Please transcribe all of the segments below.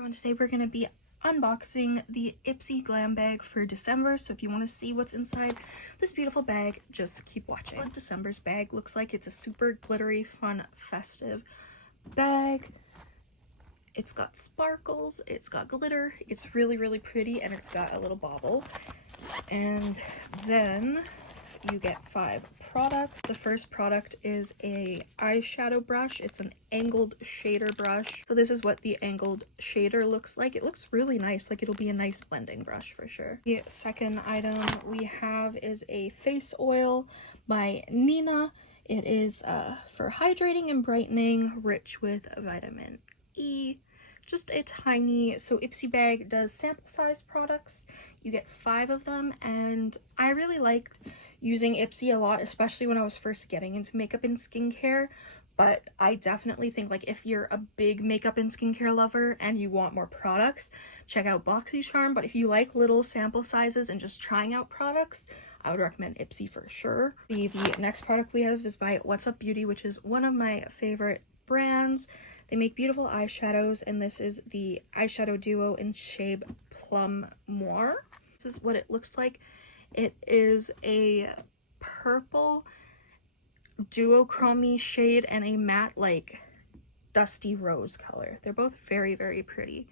Everyone, today we're going to be unboxing the IPSY Glam bag for December, so if you want to see what's inside this beautiful bag, just keep watching. What December's bag looks like, it's a super glittery, fun, festive bag. It's got sparkles, it's got glitter, it's really pretty, and it's got a little bauble. And then you get 5 products. The first product is a eyeshadow brush. It's an angled shader brush. So this is what the angled shader looks like. It looks really nice, like it'll be a nice blending brush for sure. The second item we have is a face oil by Nina. It is for hydrating and brightening, rich with vitamin E. Just a tiny, so IPSY bag does sample size products. You get 5 of them, and I really liked using IPSY a lot, especially when I was first getting into makeup and skincare. But I definitely think, like, if you're a big makeup and skincare lover and you want more products, check out BoxyCharm. But if you like little sample sizes and just trying out products, I would recommend IPSY for sure. The next product we have is by What's Up Beauty, which is one of my favorite brands. They make beautiful eyeshadows, and this is the eyeshadow duo in shade Plum Moire. This is what it looks like. It is a purple duochrome shade and a matte, like, dusty rose color. They're both very pretty.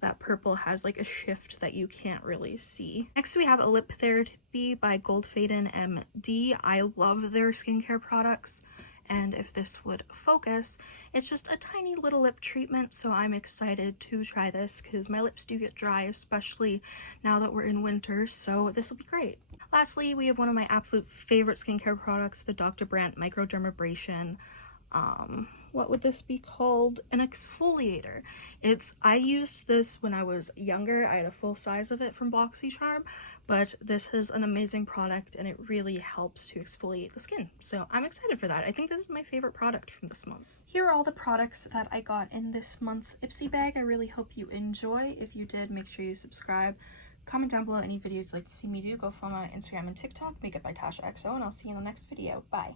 That purple has like a shift that you can't really see. Next we have a lip therapy by Goldfaden MD. I love their skincare products, and if this would focus, it's just a tiny little lip treatment, so I'm excited to try this because my lips do get dry, especially now that we're in winter, so this will be great. Lastly, we have one of my absolute favorite skincare products, the Dr. Brandt Microdermabrasion. What would this be called? An exfoliator. I used this when I was younger. I had a full size of it from BoxyCharm, but this is an amazing product and it really helps to exfoliate the skin. So I'm excited for that. I think this is my favorite product from this month. Here are all the products that I got in this month's IPSY bag. I really hope you enjoy. If you did, make sure you subscribe. Comment down below any videos you'd like to see me do. Go follow my Instagram and TikTok, Makeup by TashaXO, and I'll see you in the next video. Bye.